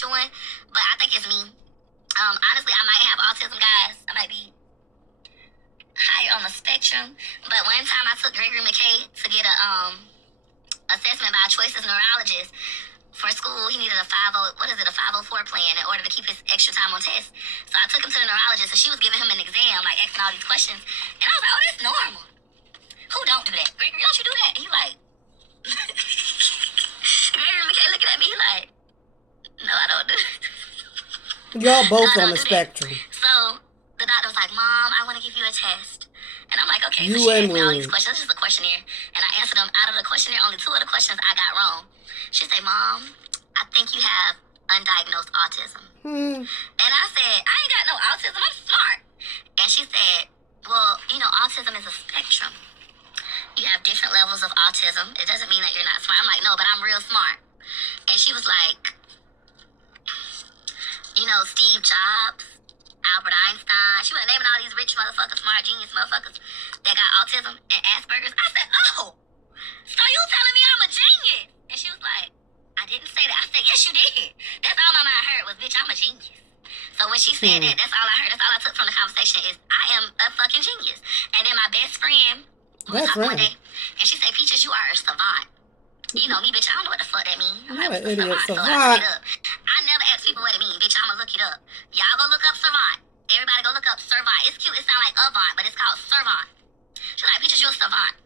showing, but I think it's me. Honestly, I might have autism, guys. I might be higher on the spectrum. But one time I took Gregory McKay to get a assessment by a choices neurologist for school. He needed a 504 plan in order to keep his extra time on tests. So I took him to the neurologist, and she was giving him an exam, like asking all these questions. And I was like, oh, that's normal. Who don't do that? Gregory, don't you do that? And he like, Gregory McKay looking at me, he like, no, I don't do it. Y'all both on the spectrum. So the doctor was like, Mom, I want to give you a test. And I'm like, okay. You so she and asked me all Willie. these questions. This is a questionnaire. And I answered them. Out of the questionnaire, only 2 of the questions I got wrong. She said, Mom, I think you have undiagnosed autism. And I said, I ain't got no autism. I'm smart. And she said, well, you know, autism is a spectrum. You have different levels of autism. It doesn't mean that you're not smart. I'm like, no, but I'm real smart. And she was like, you know, Steve Jobs, Albert Einstein. She was naming all these rich motherfuckers, smart genius motherfuckers that got autism and Asperger's. I said, oh, so you telling me I'm a genius? And she was like, I didn't say that. I said, yes, you did. That's all my mind heard was, bitch, I'm a genius. So when she said that, that's all I heard. That's all I took from the conversation is, I am a fucking genius. And then my best friend, we talked one day, and she said, Peaches, you are a savant. You know me, bitch, I don't know what the fuck that means. I'm not an idiot savant. So I look it up. I never ask people what it means, bitch. I'ma look it up. Y'all go look up savant. Everybody go look up servant. It's cute. It sounds like avant, but it's called servant. She's like, Peaches, you're a savant.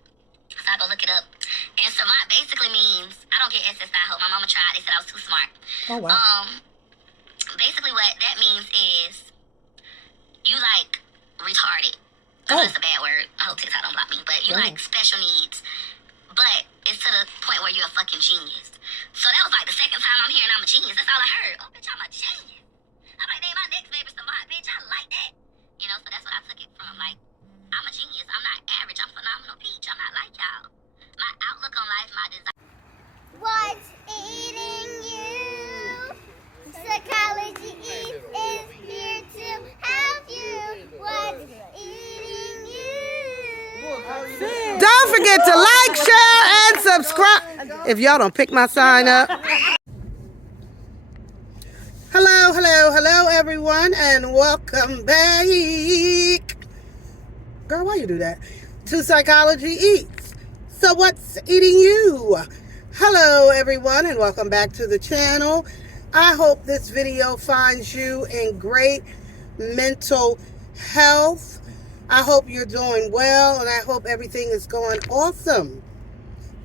So I go look it up. And savant basically means, I don't get SSI. I hope my mama tried. They said I was too smart. Oh, wow. Basically what that means is you like retarded. I know it's a bad word. I hope TikTok don't block me. But you like special needs. But it's to the point where you're a fucking genius. So that was like the second time I'm hearing I'm a genius. That's all I heard. Oh, bitch, I'm a genius. I'm like, name my next baby savant, bitch. I like that. You know, so that's what I took it from. Like, I'm a genius. I'm not average. I'm phenomenal, peach. I'm not like y'all. My outlook on life, my desire. What's eating you? Psychology is here to help you. What's eating you? Don't forget to like, share, and subscribe. If y'all don't pick my sign up. Hello, everyone, and welcome back. Girl, why you do that? To Psychology Eats. So what's eating you? Hello, everyone, and welcome back to the channel. I hope this video finds you in great mental health. I hope you're doing well, and I hope everything is going awesome.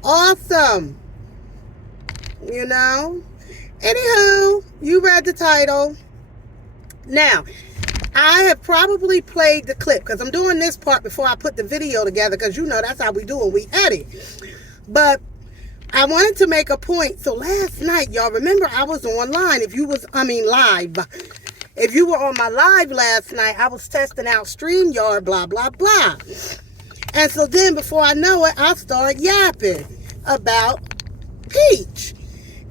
Awesome. You know? Anywho, you read the title. Now, I have probably played the clip because I'm doing this part before I put the video together because you know that's how we do it. We edit. But I wanted to make a point. So last night, y'all remember I was online. Live. If you were on my live last night, I was testing out StreamYard, blah, blah, blah. And so then before I know it, I started yapping about Peach.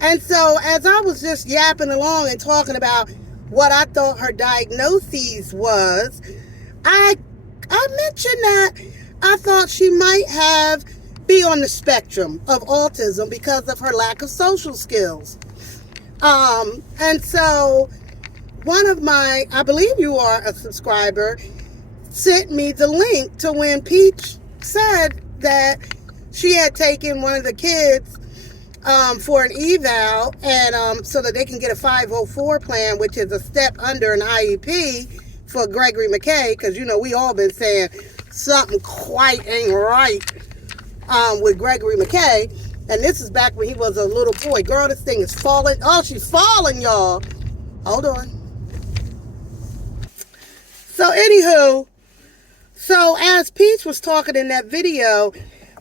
And so as I was just yapping along and talking about what I thought her diagnosis was, I mentioned that I thought she might be on the spectrum of autism because of her lack of social skills. And so one of I believe you are a subscriber, sent me the link to when Peach said that she had taken one of the kids for an eval, and so that they can get a 504 plan, which is a step under an IEP for Gregory McKay, because you know we all been saying something quite ain't right with Gregory McKay, and this is back when he was a little boy. Girl, this thing is falling. Oh, she's falling, y'all. Hold on. So anywho, so as Peach was talking in that video,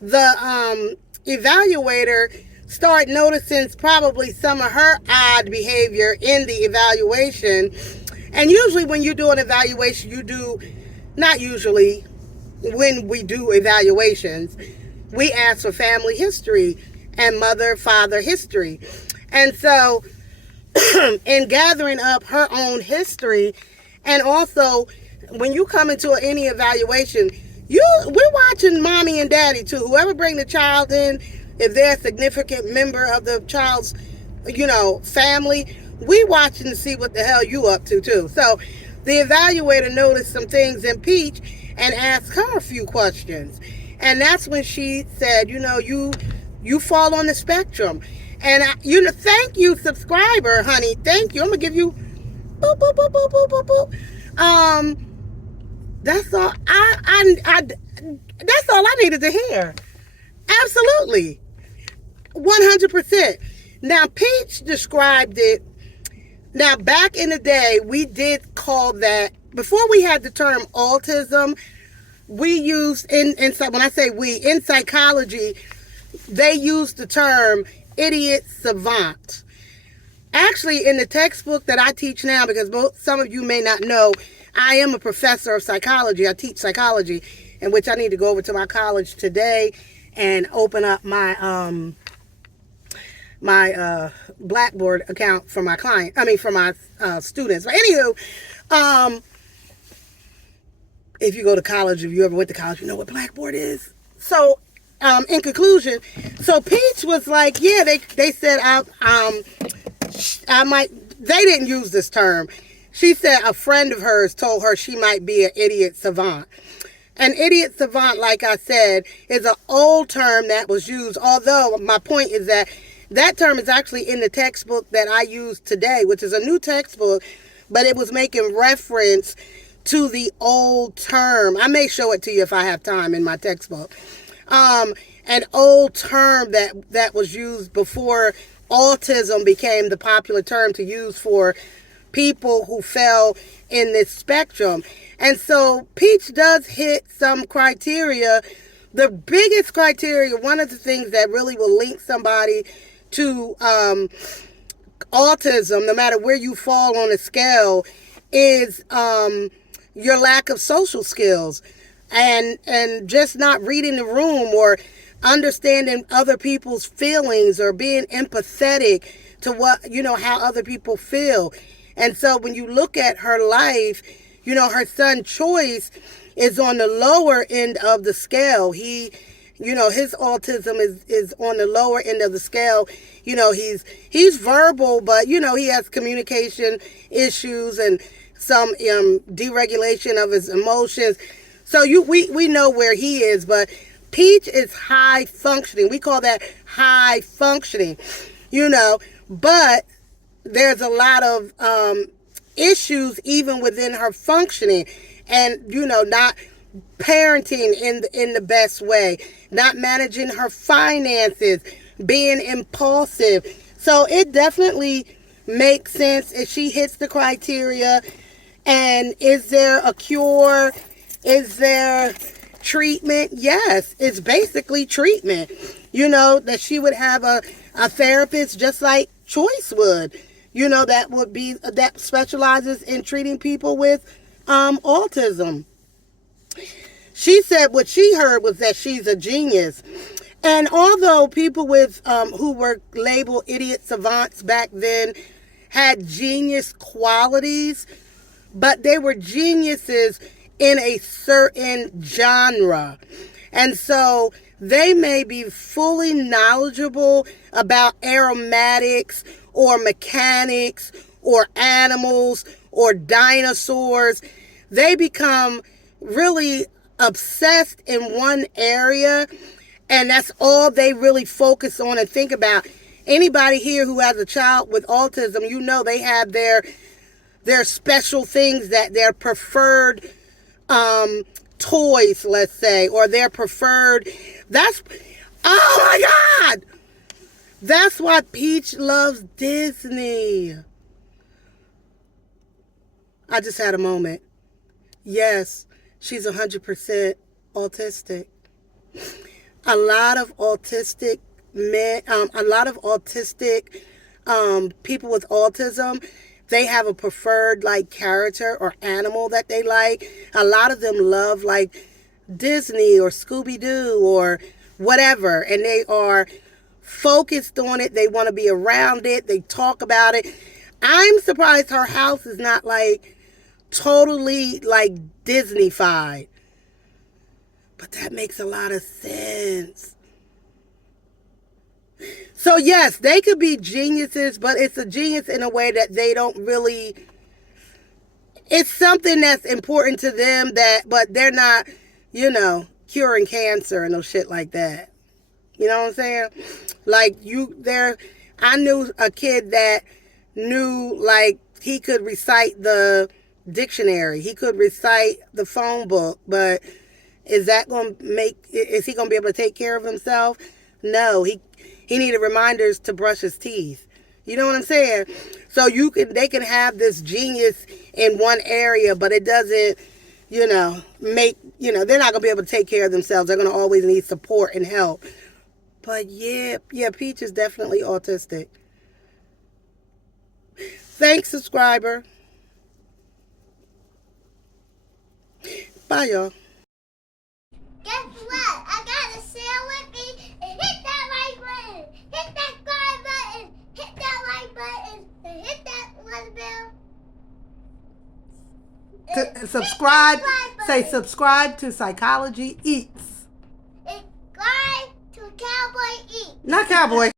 the evaluator started noticing probably some of her odd behavior in the evaluation. And usually when you do an evaluation, when we do evaluations, we ask for family history and mother-father history. And so in gathering up her own history, and also when you come into any evaluation, we're watching mommy and daddy too. Whoever bring the child in, if they're a significant member of the child's, family, we watching to see what the hell you up to too. So the evaluator noticed some things in Peach and asked her a few questions. And that's when she said, you fall on the spectrum. And thank you, subscriber, honey. Thank you. I'm gonna give you boop boop boop boop boop boop boop. That's all. That's all I needed to hear. Absolutely, 100%. Now, Peach described it. Now, back in the day, we did call that, before we had the term autism, we used, when I say we, in psychology, they used the term idiot savant. Actually, in the textbook that I teach now, because some of you may not know, I am a professor of psychology. I teach psychology, in which I need to go over to my college today and open up my Blackboard account for my for my students. But anywho, if you go to college, if you ever went to college, you know what Blackboard is. So, in conclusion, so Peach was like, yeah, they said they didn't use this term. She said a friend of hers told her she might be an idiot savant. An idiot savant, like I said, is an old term that was used, although my point is that term is actually in the textbook that I use today, which is a new textbook, but it was making reference to the old term. I may show it to you if I have time in my textbook. An old term that was used before autism became the popular term to use for people who fell in this spectrum. And so Peach does hit some criteria. The biggest criteria, one of the things that really will link somebody to autism, no matter where you fall on the scale, is your lack of social skills and just not reading the room or understanding other people's feelings or being empathetic to how other people feel. And so when you look at her life, her son Choice is on the lower end of the scale. His autism is on the lower end of the scale. He's verbal, but he has communication issues and some deregulation of his emotions. So we know where he is, but Peach is high functioning. We call that high functioning, but there's a lot of issues even within her functioning, and not parenting in the best way, not managing her finances, being impulsive. So it definitely makes sense if she hits the criteria. And is there a cure? Is there treatment? Yes, it's basically treatment. That she would have a therapist just like Choice would. That specializes in treating people with autism. She said what she heard was that she's a genius. And although people with who were labeled idiot savants back then had genius qualities, but they were geniuses in a certain genre. And so they may be fully knowledgeable about aromatics or mechanics or animals or dinosaurs. They become really obsessed in one area, and that's all they really focus on and think about. Anybody here who has a child with autism, they have their special things, that their preferred toys, let's say, or their preferred, oh my God! That's why Peach loves Disney. I just had a moment. Yes, she's 100% autistic. A lot of autistic men, people with autism, they have a preferred character or animal that they like. A lot of them love Disney or Scooby-Doo or whatever, and they are focused on it. They want to be around it. They talk about it. I'm surprised her house is not totally Disney-fied. But that makes a lot of sense. So yes, they could be geniuses, but it's a genius in a way that they don't really, it's something that's important to them but they're not, curing cancer and no shit like that. You know what I'm saying? Like I knew a kid that knew, like, he could recite the dictionary. He could recite the phone book, but is he going to be able to take care of himself? No, he needed reminders to brush his teeth. You know what I'm saying? So they can have this genius in one area, but it doesn't, they're not going to be able to take care of themselves. They're going to always need support and help. But yeah, Peach is definitely autistic. Thanks, subscriber. Bye, y'all. Guess what? I got a share with me and hit that like button. Hit that subscribe button. Hit that like button. And hit that little bell. Subscribe. Say subscribe to Psychology Eats. Subscribe to Cowboy Eats. Not Cowboy.